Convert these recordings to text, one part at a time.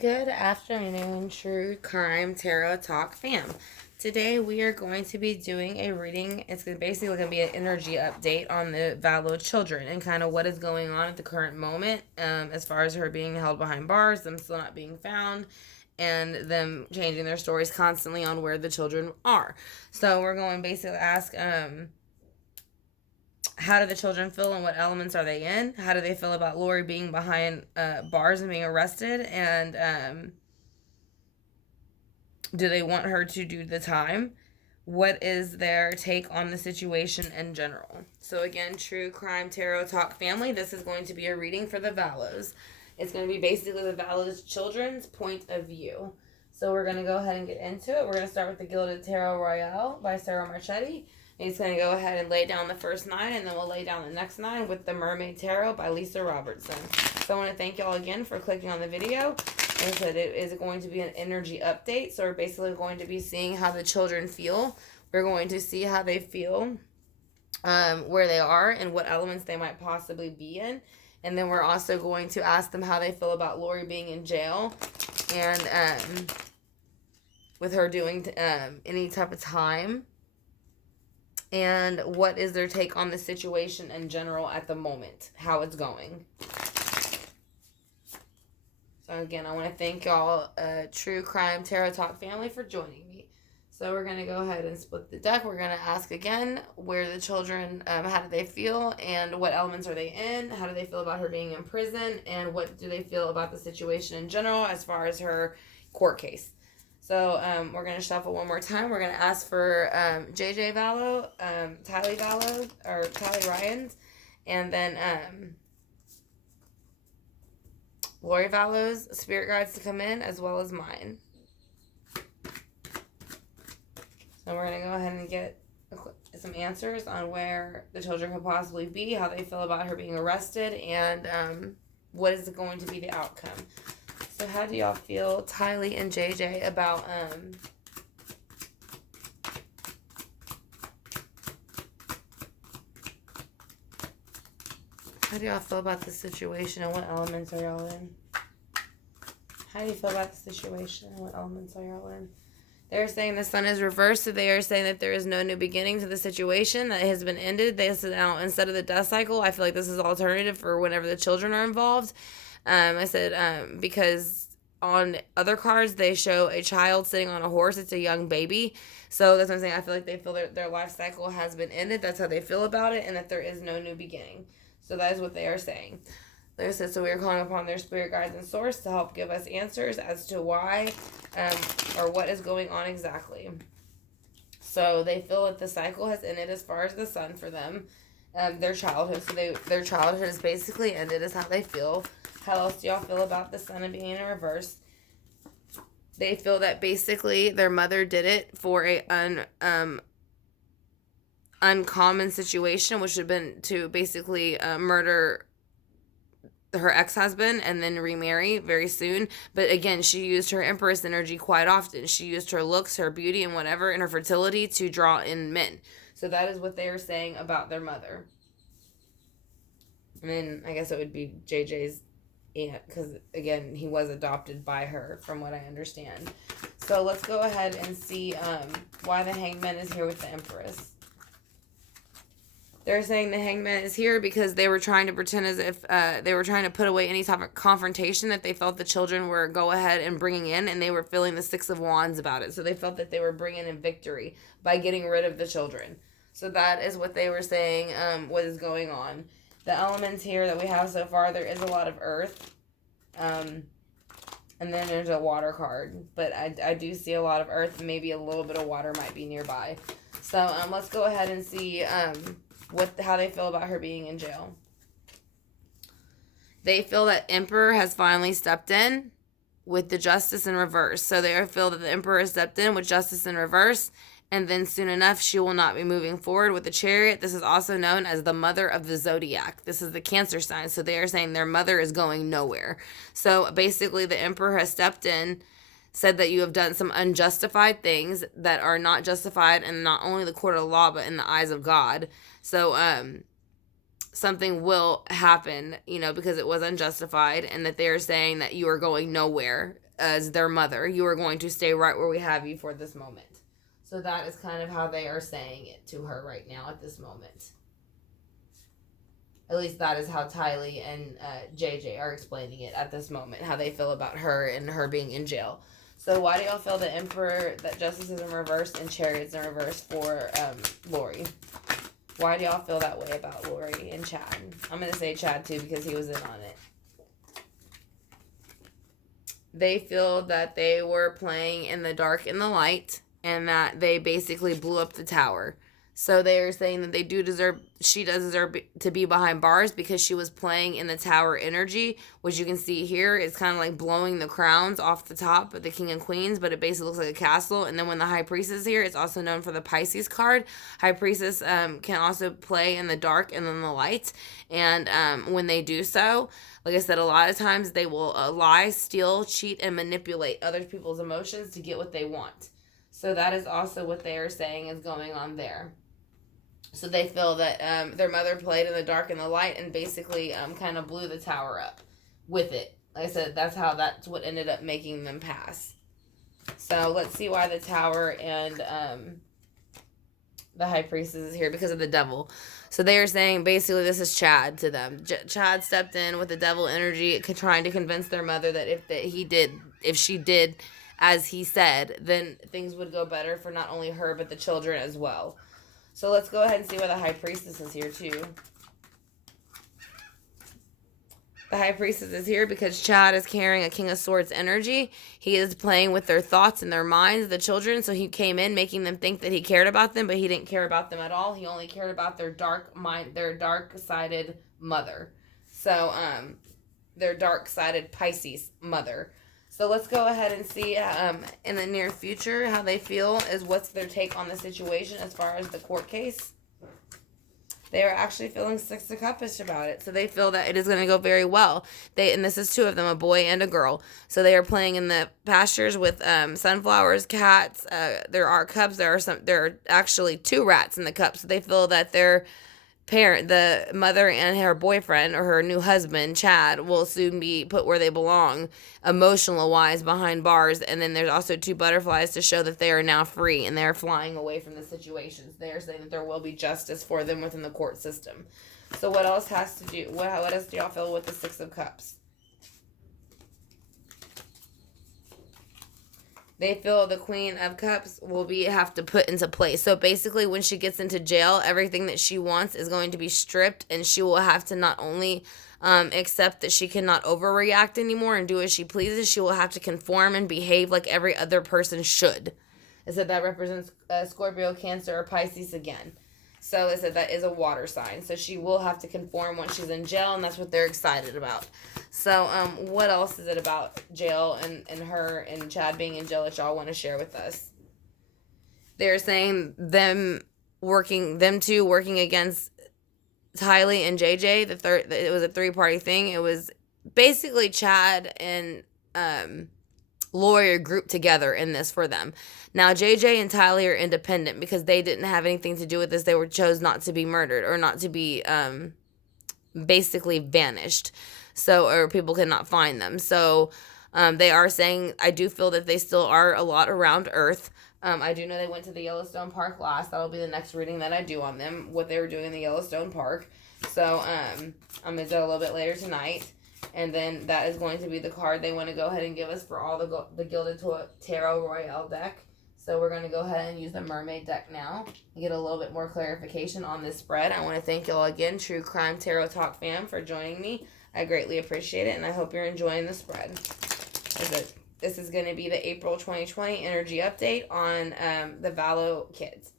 Good afternoon, True Crime Tarot Talk fam. Today we are going to be doing a reading. It's basically going to be an energy update on the VALLOW children and kind of what is going on at the current moment, as far as her being held behind bars, them still not being found, and them changing their stories constantly on where the children are. So we're going to basically ask, how do the children feel and what elements are they in? How do they feel about Lori being behind bars and being arrested? And do they want her to do the time? What is their take on the situation in general? So again, True Crime Tarot Talk family, this is going to be a reading for the Vallows. It's going to be basically the Vallows children's point of view. So we're going to go ahead and get into it. We're going to start with the Gilded Tarot Royale by Sarah Marchetti. And he's going to go ahead and lay down the first 9, and then we'll lay down the next 9 with the Mermaid Tarot by Lisa Robertson. So I want to thank y'all again for clicking on the video. Like I said, it is going to be an energy update. So we're basically going to be seeing how the children feel. We're going to see how they feel, where they are, and what elements they might possibly be in. And then we're also going to ask them how they feel about Lori being in jail, and with her doing any type of time. And what is their take on the situation in general at the moment, how it's going. So again, I want to thank y'all, True Crime Tarot Talk family, for joining me. So we're going to go ahead and split the deck. We're going to ask again where the children, how do they feel, and what elements are they in? How do they feel about her being in prison, and what do they feel about the situation in general as far as her court case? So we're going to shuffle one more time. We're going to ask for JJ Vallow, TYLEE Vallow, or TYLEE Ryans, and then Lori Vallow's spirit guides to come in, as well as mine. So we're going to go ahead and get some answers on where the children could possibly be, how they feel about her being arrested, and what is going to be the outcome. So how do y'all feel, TYLEE and JJ, about how do y'all feel about the situation, and what elements are y'all in? How do you feel about the situation, and what elements are y'all in? They're saying the sun is reversed, so they are saying that there is no new beginning to the situation, that it has been ended. They said, now, instead of the death cycle, I feel like this is alternative for whenever the children are involved. I said, because on other cards, they show a child sitting on a horse. It's a young baby. So that's what I'm saying. I feel like they feel their life cycle has been ended. That's how they feel about it, and that there is no new beginning. So that is what they are saying. Like I said, so we are calling upon their spirit guides and source to help give us answers as to why or what is going on exactly. So they feel that the cycle has ended as far as the sun for them, their childhood. So their childhood is basically ended, is how they feel. How else do y'all feel about the sun and being in reverse? They feel that basically their mother did it for a uncommon situation, which would have been to basically murder her ex-husband and then remarry very soon. But again, she used her Empress energy quite often. She used her looks, her beauty, and whatever, and her fertility to draw in men. So that is what they are saying about their mother. And then I guess it would be JJ's aunt, because again, he was adopted by her, from what I understand. So let's go ahead and see why the Hangman is here with the Empress. They're saying the Hangman is here because they were trying to pretend as if they were trying to put away any type of confrontation that they felt the children were go ahead and bringing in, and they were feeling the Six of Wands about it. So they felt that they were bringing in victory by getting rid of the children. So that is what they were saying, what is going on. The elements here that we have so far, there is a lot of earth. And then there's a water card. But I do see a lot of earth, and maybe a little bit of water might be nearby. So let's go ahead and see how they feel about her being in jail. They feel that Emperor has finally stepped in with the Justice in reverse. So they feel that the Emperor has stepped in with Justice in reverse, and then soon enough she will not be moving forward with the Chariot. This is also known as the Mother of the Zodiac. This is the Cancer sign. So they are saying their mother is going nowhere. So basically the Emperor has stepped in, said that you have done some unjustified things that are not justified in not only the court of law, but in the eyes of God. So something will happen, you know, because it was unjustified, and that they're saying that you are going nowhere as their mother. You are going to stay right where we have you for this moment. So that is kind of how they are saying it to her right now at this moment. At least that is how TYLEE and JJ are explaining it at this moment, how they feel about her and her being in jail. So why do y'all feel the Emperor, that Justice is in reverse and Chariot's in reverse for Lori? Why do y'all feel that way about Lori and Chad? I'm going to say Chad too because he was in on it. They feel that they were playing in the dark and the light, and that they basically blew up the tower. So they are saying that she does deserve to be behind bars because she was playing in the tower energy, which you can see here. It's kind of like blowing the crowns off the top of the king and queens, but it basically looks like a castle. And then when the high priestess is here, it's also known for the Pisces card. High priestess can also play in the dark and in the light. And when they do so, like I said, a lot of times they will lie, steal, cheat, and manipulate other people's emotions to get what they want. So that is also what they are saying is going on there. So they feel that their mother played in the dark and the light and basically kind of blew the tower up with it. Like I said, that's what ended up making them pass. So let's see why the tower and the high priestess is here, because of the devil. So they are saying basically this is Chad to them. Chad stepped in with the devil energy, trying to convince their mother that if she did as he said, then things would go better for not only her but the children as well. So let's go ahead and see why the high priestess is here too. The high priestess is here because Chad is carrying a King of Swords energy. He is playing with their thoughts and their minds, the children. So he came in making them think that he cared about them, but he didn't care about them at all. He only cared about their dark-sided mother. So their dark-sided Pisces mother. So let's go ahead and see in the near future how they feel is what's their take on the situation as far as the court case. They are actually feeling Six of Cups about it. So they feel that it is going to go very well. And this is two of them, a boy and a girl. So they are playing in the pastures with sunflowers, cats. There are cubs. There are actually 2 rats in the cup. So they feel that their parent, the mother and her boyfriend or her new husband, Chad, will soon be put where they belong, emotional-wise, behind bars. And then there's also 2 butterflies to show that they are now free and they're flying away from the situations. They are saying that there will be justice for them within the court system. So what else has to do? What else do y'all feel with the Six of Cups? They feel the Queen of Cups will have to put into place. So basically when she gets into jail, everything that she wants is going to be stripped, and she will have to not only accept that she cannot overreact anymore and do as she pleases, she will have to conform and behave like every other person should. It said that represents Scorpio, Cancer, or Pisces again. So it said that is a water sign. So she will have to conform once she's in jail, and that's what they're excited about. So what else is it about jail and her and Chad being in jail that y'all want to share with us? They're saying them two working against TYLEE and JJ. It was a 3-party thing. It was basically Chad and Lori grouped together in this for them. Now JJ and TYLEE are independent because they didn't have anything to do with this. They chose not to be murdered or not to be basically vanished. So, or people cannot find them. So they are saying, I do feel that they still are a lot around Earth. I do know they went to the Yellowstone Park last. That'll be the next reading that I do on them, what they were doing in the Yellowstone Park. So I'm going to do it a little bit later tonight. And then that is going to be the card they want to go ahead and give us for all the Gilded Tarot Royale deck. So we're going to go ahead and use the Mermaid deck now and get a little bit more clarification on this spread. I want to thank you all again, True Crime Tarot Talk fam, for joining me. I greatly appreciate it, and I hope you're enjoying the spread. This is going to be the April 2020 energy update on the VALLOW kids.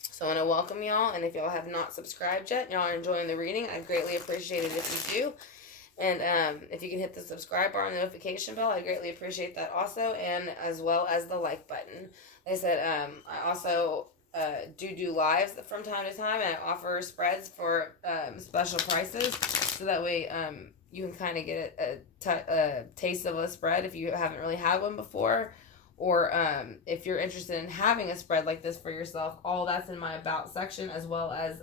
So I want to welcome y'all, and if y'all have not subscribed yet, y'all are enjoying the reading, I'd greatly appreciate it if you do. And if you can hit the subscribe bar and notification bell, I greatly appreciate that also, and as well as the like button. Like I said, I also do lives from time to time, and I offer spreads for special prices, so that way you can kind of get a taste of a spread if you haven't really had one before, or if you're interested in having a spread like this for yourself, all that's in my About section, as well as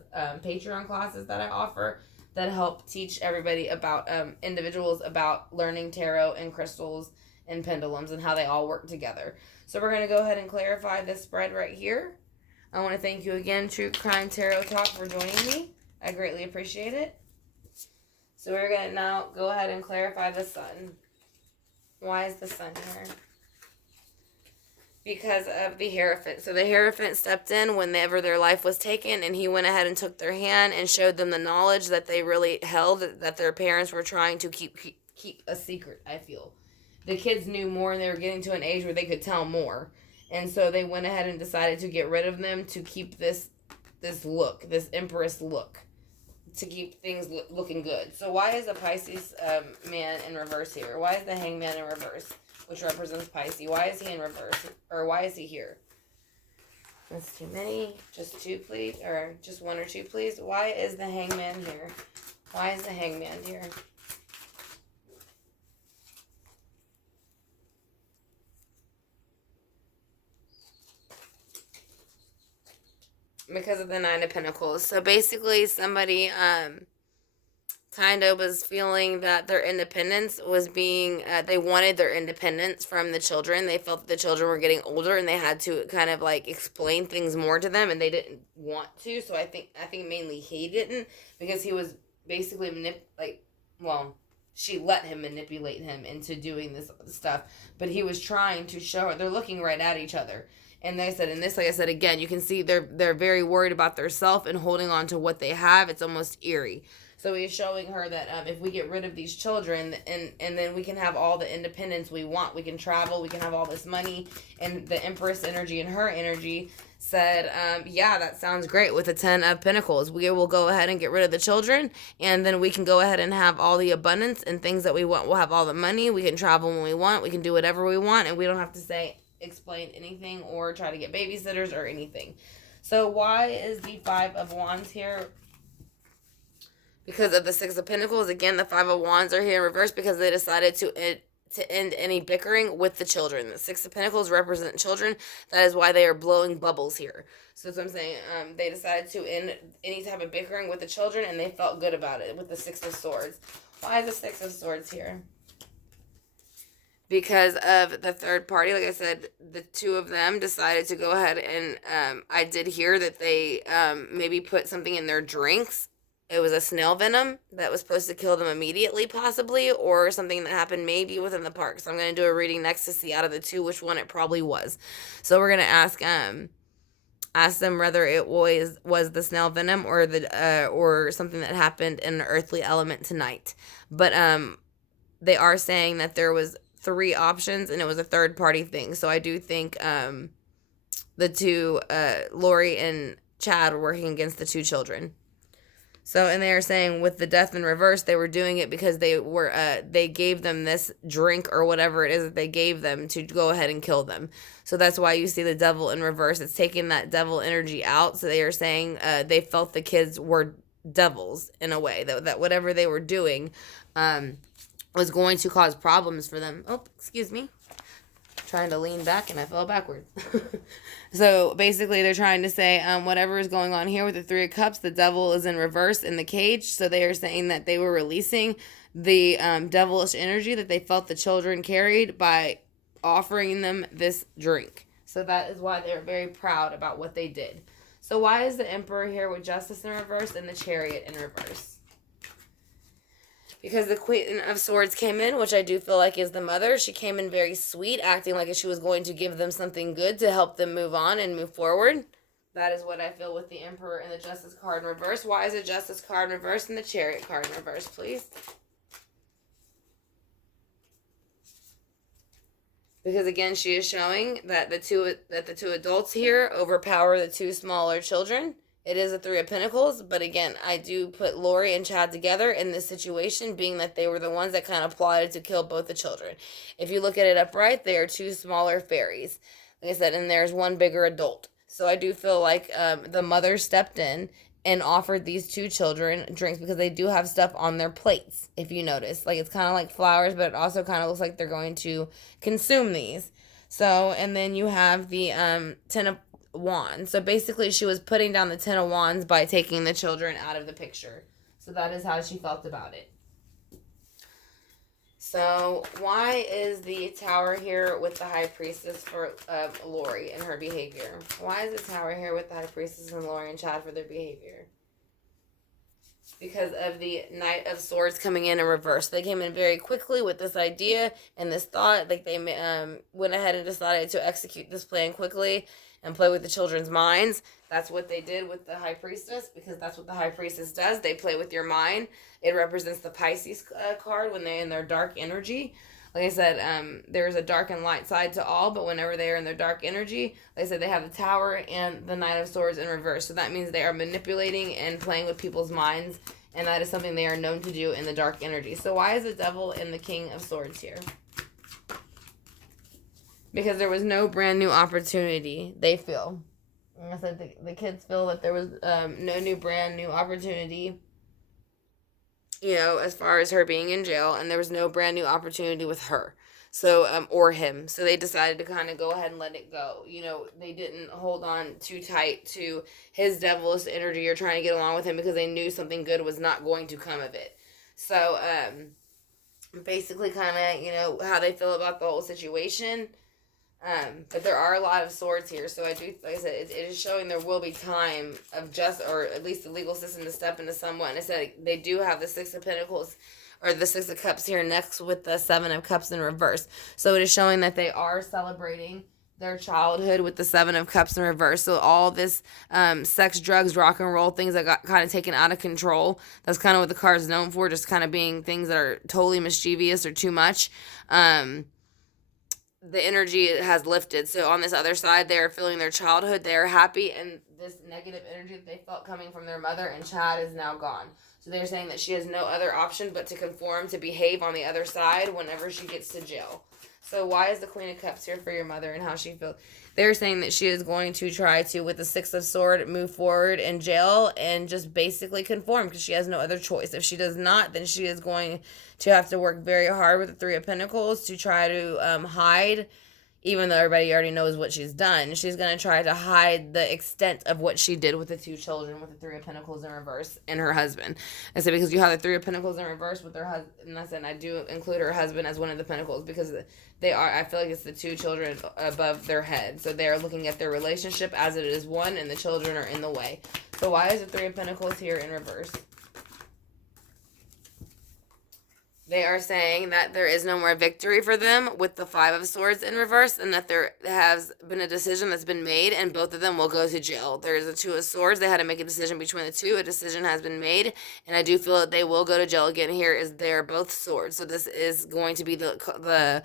Patreon classes that I offer that help teach everybody about individuals about learning tarot and crystals and pendulums and how they all work together. So we're going to go ahead and clarify this spread right here. I want to thank you again, True Crime Tarot Talk, for joining me. I greatly appreciate it. So we're going to now go ahead and clarify the sun. Why is the sun here? Because of the Hierophant. So the Hierophant stepped in whenever their life was taken, and he went ahead and took their hand and showed them the knowledge that they really held, that their parents were trying to keep a secret, I feel. The kids knew more, and they were getting to an age where they could tell more. And so they went ahead and decided to get rid of them to keep this look, this Empress look, to keep things looking good. So why is the Pisces man in reverse here? Why is the Hangman in reverse, which represents Pisces? Why is he in reverse? Or why is he here? That's too many. Just two, please. Or just one or two, please. Why is the Hangman here? Why is the Hangman here? Because of the Nine of Pentacles. So basically somebody kind of was feeling that their independence was being, they wanted their independence from the children. They felt that the children were getting older and they had to kind of like explain things more to them, and they didn't want to. So I think mainly he didn't, because he was basically she let him manipulate him into doing this stuff, but he was trying to show her. They're looking right at each other. And they said, and this, like I said, again, you can see they're very worried about their self and holding on to what they have. It's almost eerie. So he's showing her that if we get rid of these children, and then we can have all the independence we want. We can travel. We can have all this money. And the Empress energy and her energy said, yeah, that sounds great with the 10 of Pentacles. We will go ahead and get rid of the children, and then we can go ahead and have all the abundance and things that we want. We'll have all the money. We can travel when we want. We can do whatever we want, and we don't have to explain anything or try to get babysitters or anything. So why is the Five of Wands here? Because of the Six of Pentacles. Again, the Five of Wands are here in reverse because they decided to end any bickering with the children. The Six of Pentacles represent children. That is why they are blowing bubbles here. So that's what I'm saying. They decided to end any type of bickering with the children, and they felt good about it with the Six of Swords. Why is the Six of Swords here? Because of the third party. Like I said, the two of them decided to go ahead and I did hear that they maybe put something in their drinks. It was a snail venom that was supposed to kill them immediately, possibly, or something that happened maybe within the park. So I'm going to do a reading next to see out of the two which one it probably was. So we're going to ask them whether it was the snail venom or something that happened in an earthly element tonight. But they are saying that there was 3 options, and it was a third party thing. So I do think the two, Lori and Chad, were working against the 2 children. So, and they are saying with the Death in reverse, they were doing it because they gave them this drink or whatever it is that they gave them to go ahead and kill them. So that's why you see the Devil in reverse. It's taking that devil energy out. So they are saying they felt the kids were devils in a way, that whatever they were doing was going to cause problems for them. Oh, excuse me. Trying to lean back and I fell backwards. So basically they're trying to say whatever is going on here with the 3 of Cups, the devil is in reverse in the cage. So they are saying that they were releasing the devilish energy that they felt the children carried by offering them this drink. So that is why they're very proud about what they did. So why is the Emperor here with Justice in reverse and the Chariot in reverse? Because the Queen of Swords came in, which I do feel like is the mother. She came in very sweet, acting like she was going to give them something good to help them move on and move forward. That is what I feel with the Emperor and the Justice card in reverse. Why is the Justice card in reverse and the Chariot card in reverse, please? Because again, she is showing that the two adults here overpower the 2 smaller children. It is a 3 of Pentacles, but again, I do put Lori and Chad together in this situation, being that they were the ones that kind of plotted to kill both the children. If you look at it upright, they are 2 smaller fairies. Like I said, and there's 1 bigger adult. So I do feel like the mother stepped in and offered these 2 children drinks because they do have stuff on their plates, if you notice. Like, it's kind of like flowers, but it also kind of looks like they're going to consume these. So, and then you have the 10 of wands. So basically she was putting down the 10 of wands by taking the children out of the picture. So that is how she felt about it. So why is the tower here with the high priestess for Lori and her behavior? Why is the tower here with the high priestess and Lori and Chad for their behavior? Because of the Knight of Swords coming in reverse. They came in very quickly with this idea and this thought. Like they went ahead and decided to execute this plan quickly and play with the children's minds. That's what they did with the High Priestess, because that's what the High Priestess does. They play with your mind. It represents the Pisces card when they're in their dark energy. Like I said, there's a dark and light side to all, but whenever they are in their dark energy, like I said, they have the Tower and the Knight of Swords in reverse. So that means they are manipulating and playing with people's minds, and that is something they are known to do in the dark energy. So why is the Devil and the King of Swords here? Because there was no brand new opportunity, they feel. Like I said, the kids feel that there was no brand new opportunity, you know, as far as her being in jail, and there was no brand new opportunity with her. So, or him. So they decided to kind of go ahead and let it go. You know, they didn't hold on too tight to his devilish energy or trying to get along with him, because they knew something good was not going to come of it. So, basically kind of, you know, how they feel about the whole situation. But there are a lot of swords here, so I do, like I said, it is showing there will be time of just, or at least the legal system to step into somewhat. And I said they do have the Six of Pentacles, or the Six of Cups here next with the Seven of Cups in reverse. So it is showing that they are celebrating their childhood with the Seven of Cups in reverse. So all this sex, drugs, rock and roll, things that got kind of taken out of control. That's kind of what the card is known for, just kind of being things that are totally mischievous or too much. The energy has lifted. So on this other side, they are feeling their childhood. They are happy, and this negative energy that they felt coming from their mother and Chad is now gone. So they're saying that she has no other option but to conform, to behave on the other side whenever she gets to jail. So why is the Queen of Cups here for your mother and how she feels? They're saying that she is going to try to, with the Six of Swords, move forward in jail and just basically conform, because she has no other choice. If she does not, then she is going to have to work very hard with the Three of Pentacles to try to hide, even though everybody already knows what she's done. She's going to try to hide the extent of what she did with the two children, with the Three of Pentacles in reverse and her husband. I said, because you have the Three of Pentacles in reverse with her husband, and I said, I do include her husband as one of the Pentacles, because they are, I feel like it's the two children above their head. So they are looking at their relationship as it is one, and the children are in the way. So why is the Three of Pentacles here in reverse? They are saying that there is no more victory for them with the Five of Swords in reverse, and that there has been a decision that's been made, and both of them will go to jail. There is a Two of Swords. They had to make a decision between the two. A decision has been made, and I do feel that they will go to jail again. Here is they're both swords. So this is going to be the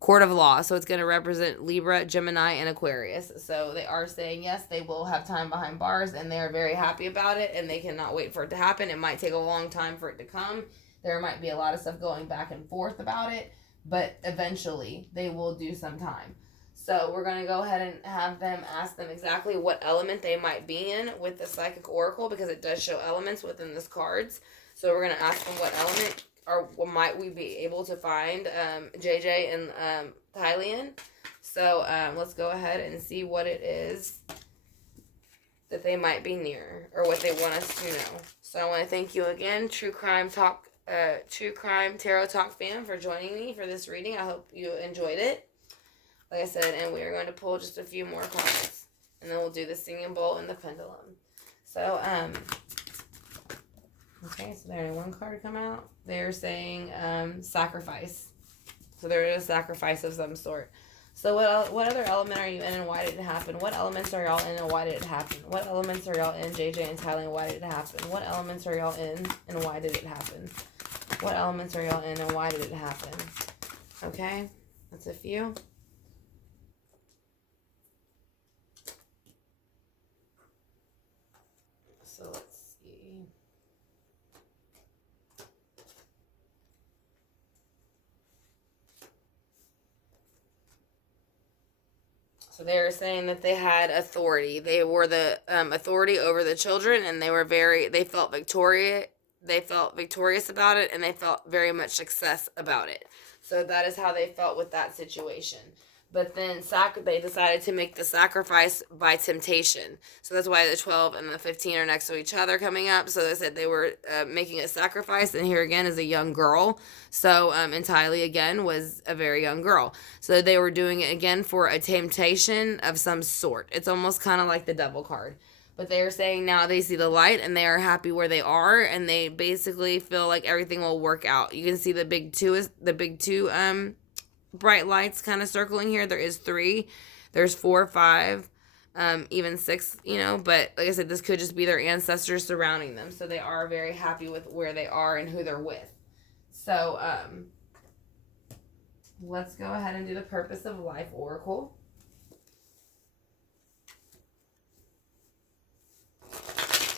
court of law. So it's going to represent Libra, Gemini, and Aquarius. So they are saying, yes, they will have time behind bars, and they are very happy about it, and they cannot wait for it to happen. It might take a long time for it to come. There might be a lot of stuff going back and forth about it, but eventually they will do some time. So we're going to go ahead and have them ask them exactly what element they might be in with the Psychic Oracle, because it does show elements within this cards. So we're going to ask them what element, or what might we be able to find JJ and TYLEE in. So let's go ahead and see what it is that they might be near, or what they want us to know. So I want to thank you again, True Crime Tarot Talk fam, for joining me for this reading. I hope you enjoyed it. Like I said, and we are going to pull just a few more cards, and then we'll do the Singing Bowl and the Pendulum. So, okay, so there, one card come out. They're saying sacrifice. So there is a sacrifice of some sort. So what other element are you in, and why did it happen? What elements are y'all in, and why did it happen? What elements are y'all in, JJ and TYLEE, and why did it happen? What elements are y'all in, and why did it happen? What elements are y'all in, and why did it happen? Okay, that's a few. So let's see. So they were saying that they had authority. They were the authority over the children, and they felt victorious. They felt victorious about it, and they felt very much success about it. So that is how they felt with that situation. But then they decided to make the sacrifice by temptation. So that's why the 12 and the 15 are next to each other coming up. So they said they were making a sacrifice. And here again is a young girl. So, and TYLEE again was a very young girl. So they were doing it again for a temptation of some sort. It's almost kind of like the devil card. But they are saying now they see the light and they are happy where they are. And they basically feel like everything will work out. You can see the big two bright lights kind of circling here. There is 3, there's 4, 5, even 6, but like I said, this could just be their ancestors surrounding them. So they are very happy with where they are and who they're with. So let's go ahead and do the Purpose of Life Oracle.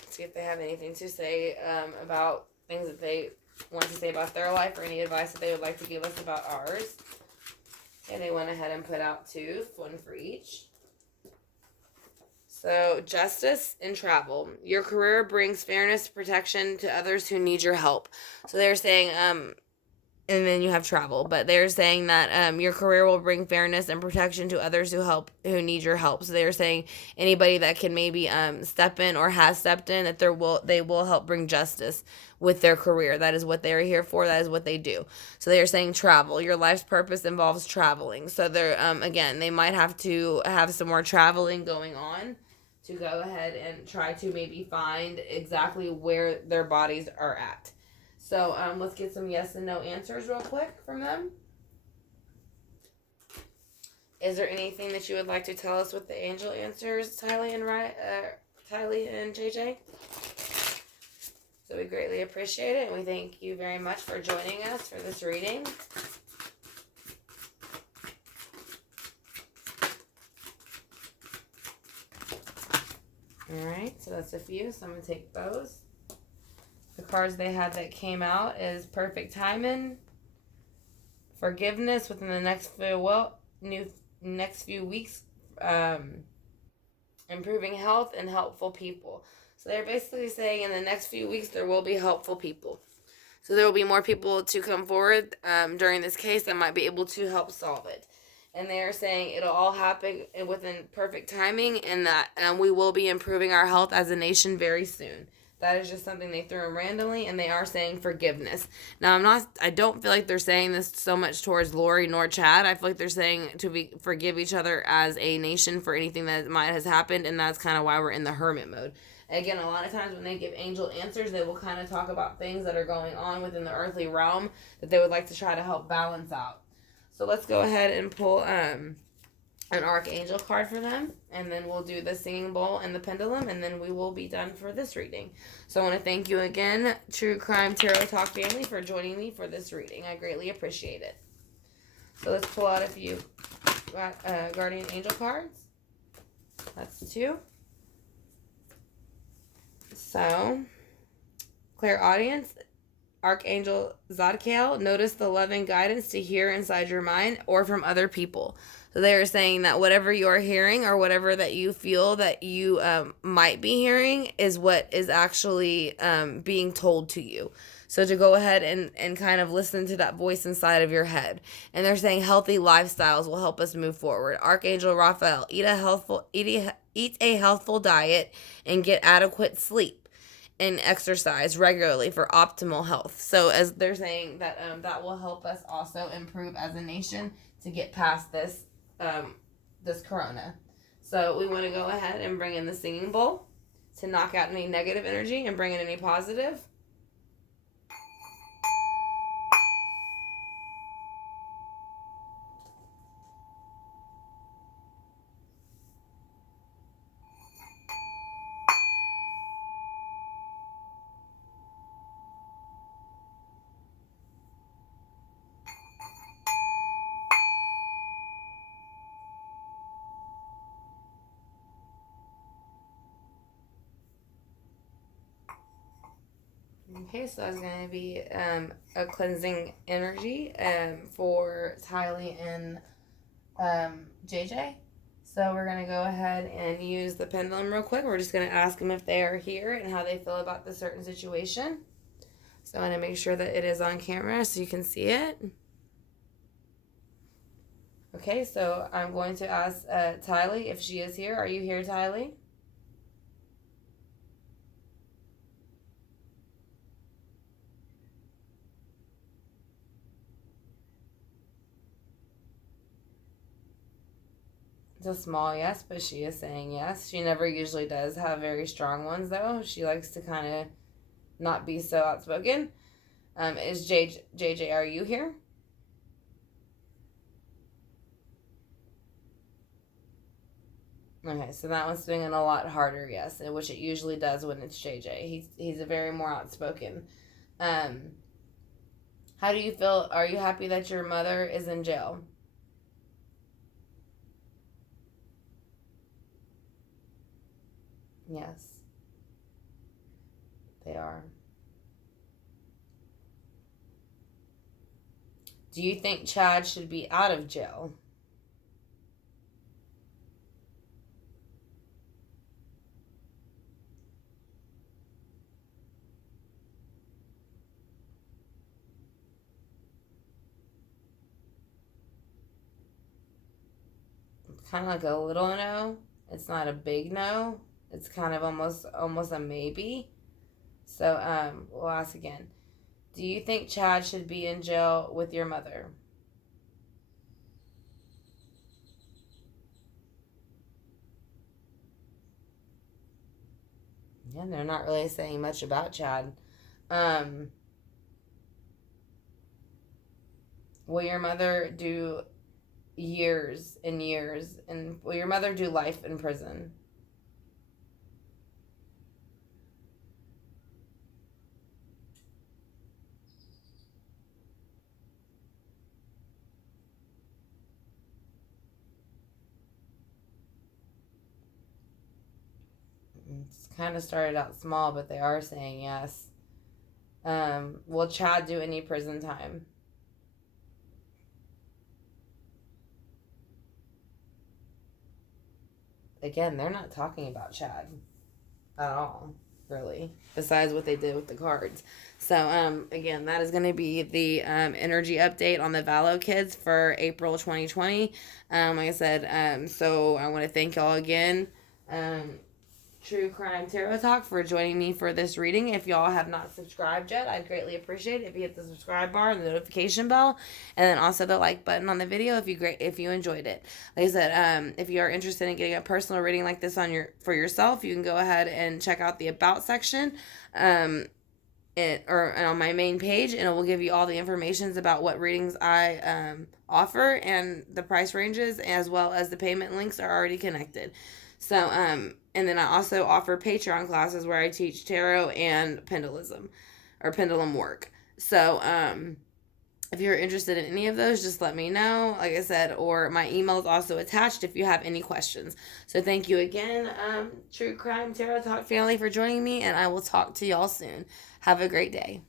See if they have anything to say about things that they want to say about their life, or any advice that they would like to give us about ours. And they went ahead and put out 2, 1 for each. So, justice and travel. Your career brings fairness, protection to others who need your help. So they're saying, and then you have travel, but they're saying that your career will bring fairness and protection to others who need your help. So they're saying anybody that can maybe step in or has stepped in, that they will help bring justice with their career. That is what they're here for. That is what they do. So they are saying travel. Your life's purpose involves traveling. So they're again, they might have to have some more traveling going on to go ahead and try to maybe find exactly where their bodies are at. So let's get some yes and no answers real quick from them. Is there anything that you would like to tell us with the angel answers, TYLEE and JJ? So we greatly appreciate it, and we thank you very much for joining us for this reading. Alright, so that's a few, so I'm going to take those. The cards they had that came out is perfect timing, forgiveness within the next few weeks, improving health, and helpful people. So they're basically saying in the next few weeks there will be helpful people. So there will be more people to come forward during this case that might be able to help solve it. And they are saying it'll all happen within perfect timing, and that we will be improving our health as a nation very soon. That is just something they threw in randomly, and they are saying forgiveness. Now, I don't feel like they're saying this so much towards Lori nor Chad. I feel like they're saying to forgive each other as a nation for anything that might has happened, and that's kind of why we're in the hermit mode. Again, a lot of times when they give angel answers, they will kind of talk about things that are going on within the earthly realm that they would like to try to help balance out. So let's go ahead and pull an archangel card for them, and then we'll do the singing bowl and the pendulum, and then we will be done for this reading. So I want to thank you again, True Crime Tarot Talk family, for joining me for this reading. I greatly appreciate it. So let's pull out a few guardian angel cards. That's 2. So, clairaudience, Archangel Zadkiel, notice the loving guidance to hear inside your mind or from other people. So they are saying that whatever you're hearing or whatever that you feel that you might be hearing is what is actually being told to you. So to go ahead and kind of listen to that voice inside of your head. And they're saying healthy lifestyles will help us move forward. Archangel Raphael, eat a healthful diet and get adequate sleep and exercise regularly for optimal health. So as they're saying that that will help us also improve as a nation to get past this corona. So we want to go ahead and bring in the singing bowl to knock out any negative energy and bring in any positive. Okay, so that's going to be a cleansing energy for TYLEE and JJ. So we're going to go ahead and use the pendulum real quick. We're just going to ask them if they are here and how they feel about the certain situation. So I want to make sure that it is on camera so you can see it. Okay, so I'm going to ask TYLEE if she is here. Are you here, TYLEE? It's a small yes, but she is saying yes. She never usually does have very strong ones, though. She likes to kind of not be so outspoken. Is JJ, are you here? Okay, so that one's doing it a lot harder, yes, which it usually does when it's JJ. He's a very more outspoken. Um, how do you feel? Are you happy that your mother is in jail? Yes, they are. Do you think Chad should be out of jail? It's kind of like a little no. It's not a big no. It's kind of almost a maybe. So we'll ask again. Do you think Chad should be in jail with your mother? Yeah, they're not really saying much about Chad. Um, will your mother do years and years, and will your mother do life in prison? It's kind of started out small, but they are saying yes. Will Chad do any prison time? Again, they're not talking about Chad at all, really, besides what they did with the cards. So, again, that is going to be the energy update on the VALLOW kids for April 2020. Like I said, so I want to thank y'all again. True Crime Tarot Talk for joining me for this reading. If y'all have not subscribed yet, I'd greatly appreciate it if you hit the subscribe bar and the notification bell, and then also the like button on the video if you enjoyed it. Like I said, if you are interested in getting a personal reading like this for yourself, you can go ahead and check out the About section. Or on my main page, and it will give you all the informations about what readings I offer, and the price ranges, as well as the payment links are already connected. So and then I also offer Patreon classes where I teach tarot and pendulum work. So if you're interested in any of those, just let me know, like I said, or my email is also attached if you have any questions. So thank you again, True Crime Tarot Talk family, for joining me, and I will talk to y'all soon. Have a great day.